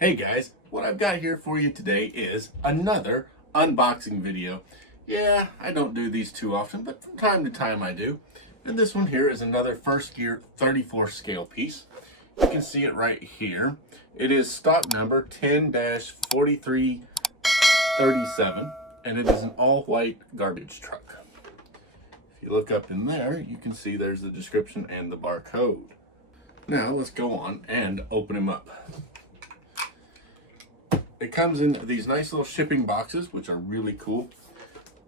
Hey guys, what I've got here for you today is another unboxing video. Yeah, I don't do these too often, but from time to time I do. And this one here is another First Gear 34 scale piece. You can see it right here. It is stock number 10-4337, and it is an all-white garbage truck. If you look up in there, you can see there's the description and the barcode. Now let's go on and open him up. It comes in these nice little shipping boxes, which are really cool.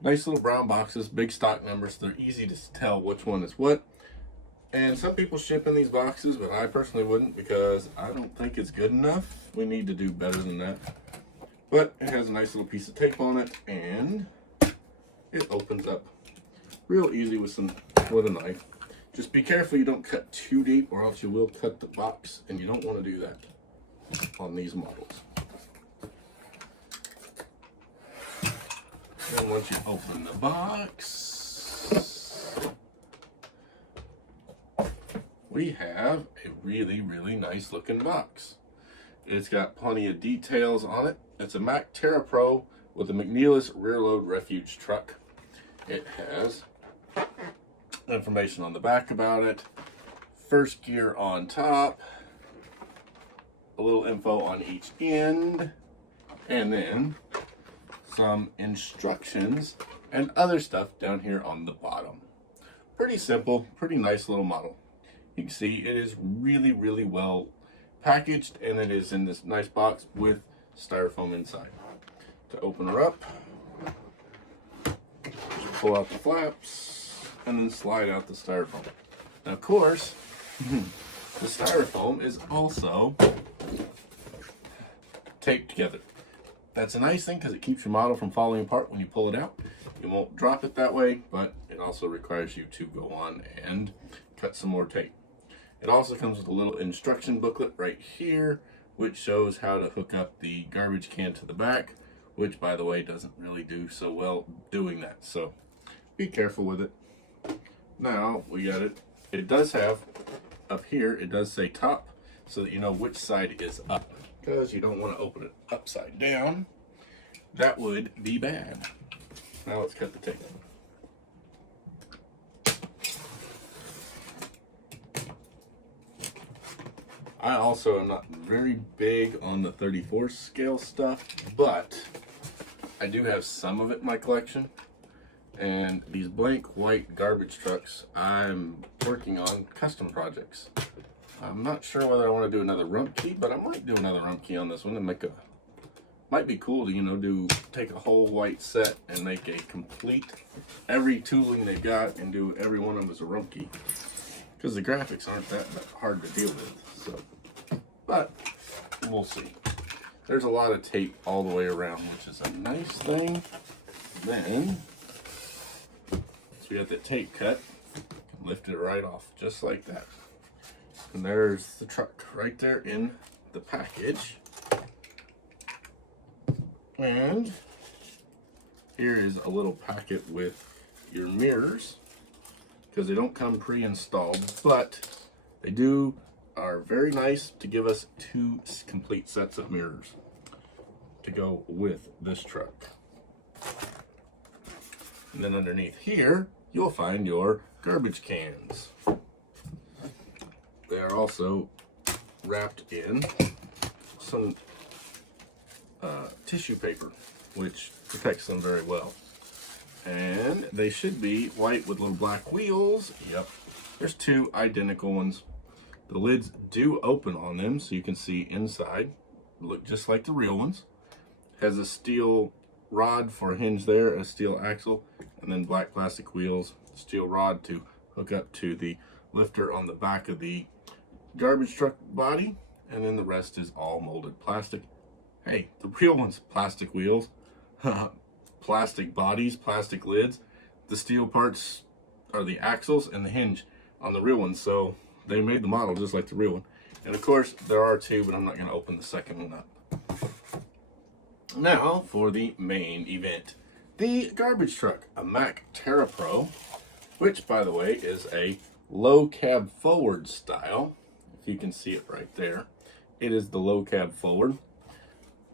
Nice little brown boxes, big stock numbers. They're easy to tell which one is what. And some people ship in these boxes, but I personally wouldn't because I don't think it's good enough. We need to do better than that. But it has a nice little piece of tape on it, and it opens up real easy with a knife. Just be careful you don't cut too deep, or else you will cut the box, and you don't want to do that on these models. And once you open the box, we have a really, really nice looking box. It's got plenty of details on it. It's a Mack Terrapro with a McNeilus rear load refuge truck. It has information on the back about it, First Gear on top, a little info on each end, and then some instructions and other stuff down here on the bottom. Pretty simple, pretty nice little model. You can see it is really, really well packaged, and it is in this nice box with styrofoam inside. To open her up, just pull out the flaps and then slide out the styrofoam. Now, of course, the styrofoam is also taped together. That's a nice thing because it keeps your model from falling apart when you pull it out. You won't drop it that way, but it also requires you to go on and cut some more tape. It also comes with a little instruction booklet right here, which shows how to hook up the garbage can to the back, which, by the way, doesn't really do so well doing that. So be careful with it. Now we got it. It does have up here, it does say top, so that you know which side is up, because you don't want to open it upside down. That would be bad. Now let's cut the tape. I also am not very big on the 34 scale stuff, but I do have some of it in my collection. And these blank white garbage trucks, I'm working on custom projects. I'm not sure whether I want to do another rump key, but I might do another rump key on this one and make a, might be cool to, take a whole white set and make a complete, every tooling they got and do every one of them as a rump key. Because the graphics aren't that hard to deal with, so, but we'll see. There's a lot of tape all the way around, which is a nice thing. Then, so we got that tape cut, lift it right off, just like that. And there's the truck right there in the package. And here is a little packet with your mirrors, because they don't come pre-installed, but they are very nice to give us 2 complete sets of mirrors to go with this truck. And then underneath here, you'll find your garbage cans. They are also wrapped in some tissue paper, which protects them very well. And they should be white with little black wheels. Yep, there's 2 identical ones. The lids do open on them, so you can see inside. Look just like the real ones. Has a steel rod for a hinge there, a steel axle, and then black plastic wheels, steel rod to hook up to the lifter on the back of the garbage truck body, and then the rest is all molded plastic. Hey, the real one's plastic wheels, plastic bodies, plastic lids. The steel parts are the axles and the hinge on the real one, so they made the model just like the real one. And of course, there are 2, but I'm not going to open the second one up. Now for the main event. The garbage truck, a Mack Terrapro, which, by the way, is a low cab forward style. If you can see it right there, it is the low cab forward.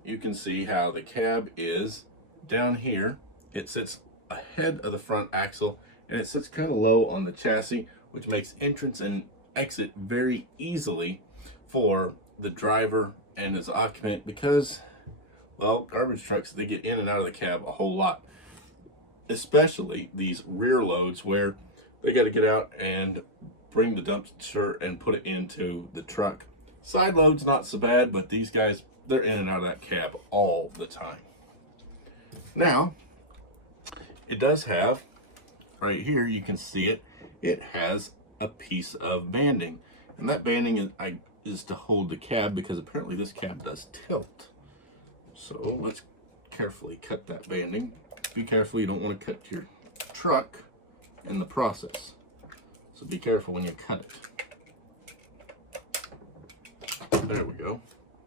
you can see how the cab is down here. It sits ahead of the front axle, and it sits kind of low on the chassis, which makes entrance and exit very easily for the driver and his occupant, because, well, garbage trucks, they get in and out of the cab a whole lot, especially these rear loads where they got to get out and bring the dumpster and put it into the truck. Side loads not so bad, but these guys, they're in and out of that cab all the time. Now, it does have, right here, you can see it, it has a piece of banding. And that banding is to hold the cab, because apparently this cab does tilt. So let's carefully cut that banding. Be careful, you don't want to cut your truck in the process. So be careful when you cut it. There we go.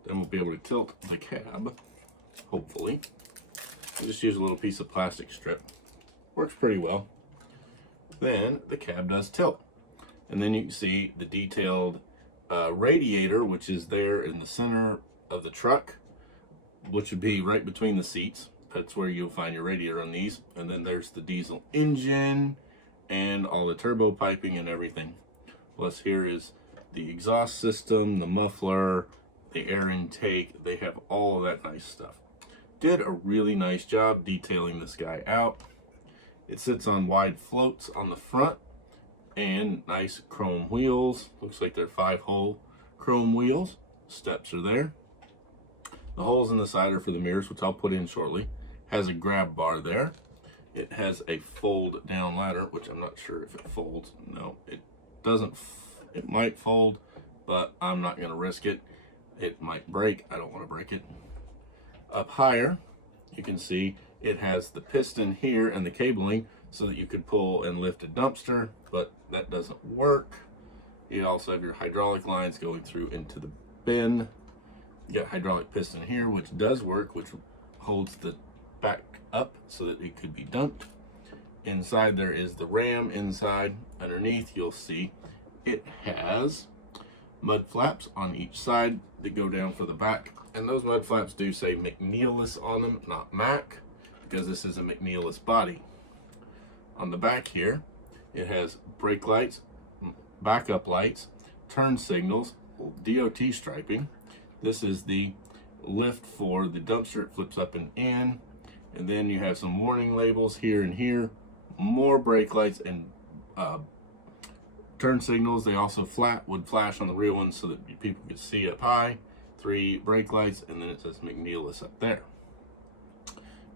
Then we'll be able to tilt the cab, hopefully. I'll just use a little piece of plastic strip. Works pretty well. Then the cab does tilt. And then you can see the detailed radiator, which is there in the center of the truck, which would be right between the seats. That's where you'll find your radiator on these. And then there's the diesel engine and all the turbo piping and everything. Plus here is the exhaust system, the muffler, the air intake. They have all of that nice stuff. Did a really nice job detailing this guy out. It sits on wide floats on the front and nice chrome wheels. Looks like they're 5-hole chrome wheels. Steps are there. The holes in the side are for the mirrors, which I'll put in shortly. Has a grab bar there. It has a fold down ladder, which I'm not sure if it folds. No, it doesn't. It might fold, but I'm not going to risk it. It might break. I don't want to break it. Up higher, you can see it has the piston here and the cabling so that you could pull and lift a dumpster, but that doesn't work. You also have your hydraulic lines going through into the bin. You got hydraulic piston here, which does work, which holds the back up so that it could be dumped. Inside there is the ram inside. Underneath you'll see it has mud flaps on each side that go down for the back. And those mud flaps do say McNeilus on them, not Mack, because this is a McNeilus body. On the back here, it has brake lights, backup lights, turn signals, DOT striping. This is the lift for the dumpster. It flips up and in. And then you have some warning labels here and here. More brake lights and turn signals. They also would flash on the real ones so that people could see up high. 3 brake lights, and then it says McNeilus up there.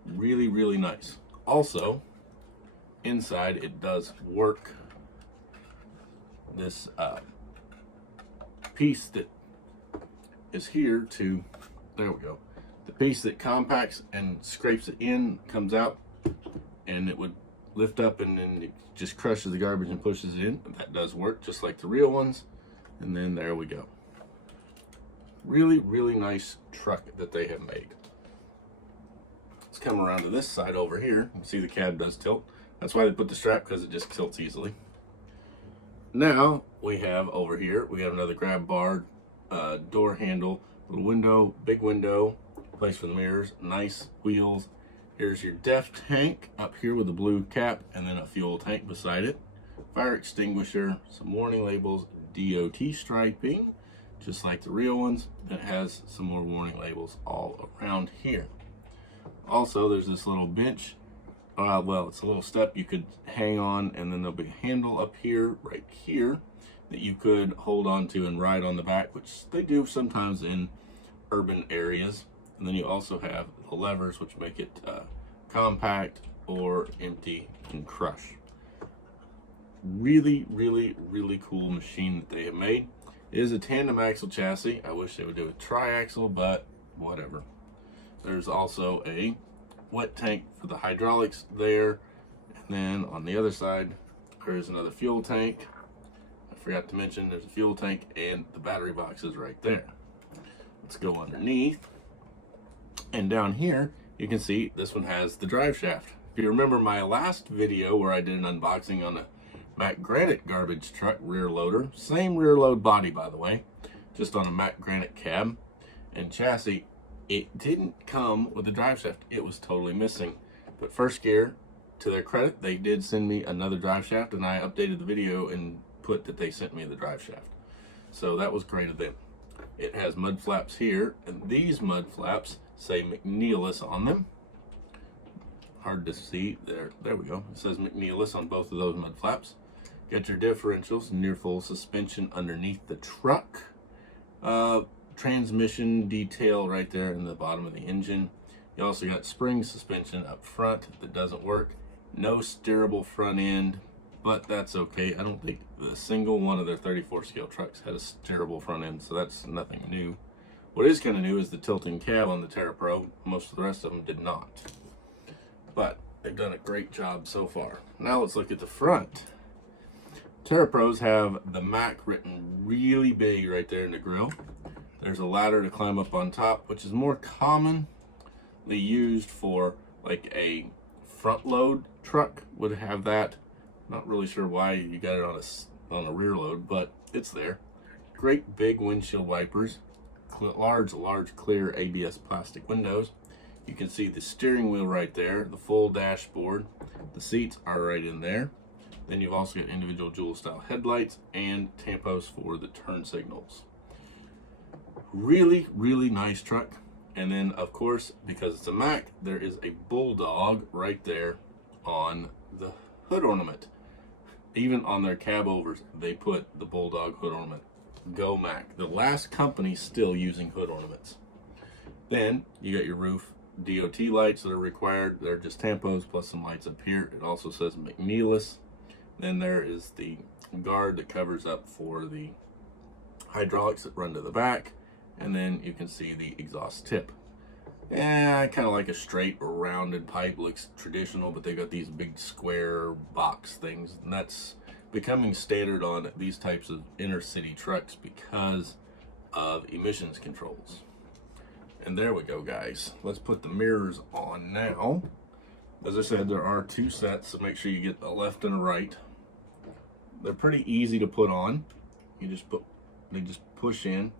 Really, really nice. Also, inside it does work. This piece that is here to, there we go. The piece that compacts and scrapes it in comes out, and it would lift up and then it just crushes the garbage and pushes it in. That does work just like the real ones. And then there we go. Really, really nice truck that they have made. Let's come around to this side over here. You can see the cab does tilt. That's why they put the strap, because it just tilts easily. Now we have over here, we have another grab bar, door handle, little window, big window, place for the mirrors, nice wheels. Here's your DEF tank up here with the blue cap, and then a fuel tank beside it. Fire extinguisher, some warning labels, DOT striping, just like the real ones. It has some more warning labels all around here. Also, there's this little bench. Well, it's a little step you could hang on, and then there'll be a handle up here, right here, that you could hold on to and ride on the back, which they do sometimes in urban areas. And then you also have the levers, which make it compact or empty and crush. Really, really, really cool machine that they have made. It is a tandem axle chassis. I wish they would do a tri-axle, but whatever. There's also a wet tank for the hydraulics there. And then on the other side, there's another fuel tank. I forgot to mention there's a fuel tank and the battery box is right there. Let's go underneath. And down here, you can see this one has the drive shaft. If you remember my last video where I did an unboxing on a Mack Granite garbage truck rear loader, same rear load body by the way, just on a Mack Granite cab and chassis, it didn't come with a drive shaft. It was totally missing. But First Gear, to their credit, they did send me another drive shaft, and I updated the video and put that they sent me the drive shaft. So that was great of them. It has mud flaps here, and these mud flaps say McNeilus on them. Hard to see. There we go. It says McNeilus on both of those mud flaps. Got your differentials, near full suspension underneath the truck. Transmission detail right there in the bottom of the engine. You also got spring suspension up front that doesn't work. No steerable front end, but that's okay. I don't think the single one of their 34 scale trucks had a steerable front end, so that's nothing new. What is kind of new is the tilting cab on the Terrapro. Most of the rest of them did not. But they've done a great job so far. Now let's look at the front. Terrapros have the Mack written really big right there in the grill. There's a ladder to climb up on top, which is more commonly used for like a front load truck would have that. Not really sure why you got it on a rear load, but it's there. Great big windshield wipers, large clear ABS plastic windows. You can see the steering wheel right there, the full dashboard. The seats are right in there. Then you've also got individual dual style headlights and tampos for the turn signals. Really, really nice truck. And then of course, because it's a Mack, there is a bulldog right there on the hood ornament. Even on their cab overs, they put the bulldog hood ornament. Go Mack. The last company still using hood ornaments. Then you got your roof DOT lights that are required. They're just tampos plus some lights up here. It also says McNeilus. Then there is the guard that covers up for the hydraulics that run to the back. And then you can see the exhaust tip. Yeah, kind of like a straight rounded pipe, looks traditional, but they got these big square box things, and that's becoming standard on these types of inner city trucks because of emissions controls. And there we go, guys. Let's put the mirrors on now. As I said, there are two sets, so make sure you get a left and a right. They're pretty easy to put on. They just push in.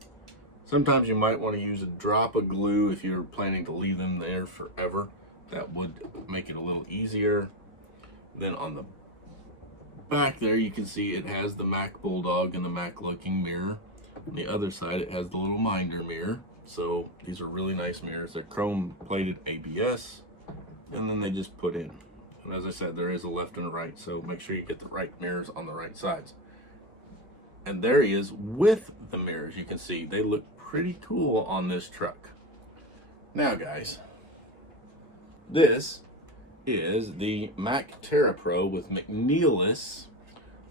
Sometimes you might want to use a drop of glue if you're planning to leave them there forever. That would make it a little easier. Then on the back there, you can see it has the Mack Bulldog and the Mack looking mirror. On the other side, it has the little minder mirror. So these are really nice mirrors. They're chrome plated ABS, and then they just put in. And as I said, there is a left and a right, so make sure you get the right mirrors on the right sides. And there he is with the mirrors. You can see they look pretty cool on this truck. Now guys, this is the Mack Terrapro with McNeilus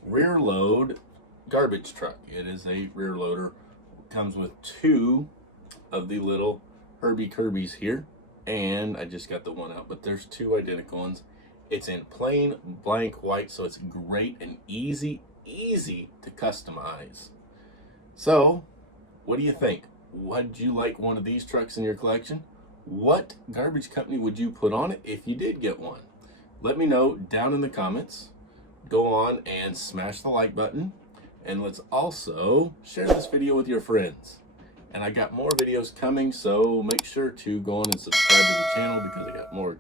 rear load garbage truck. It is a rear loader. It comes with two of the little Herbie Kirby's here, and I just got the one out, but there's two identical ones. It's in plain blank white, so it's great and easy to customize. So what do you think? Would you like one of these trucks in your collection? What garbage company would you put on it if you did get one? Let me know down in the comments. Go on and smash the like button, and let's also share this video with your friends. And I got more videos coming, so make sure to go on and subscribe to the channel because I got more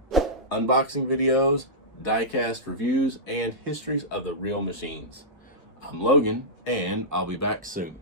unboxing videos, diecast reviews, and histories of the real machines. I'm Logan, and I'll be back soon.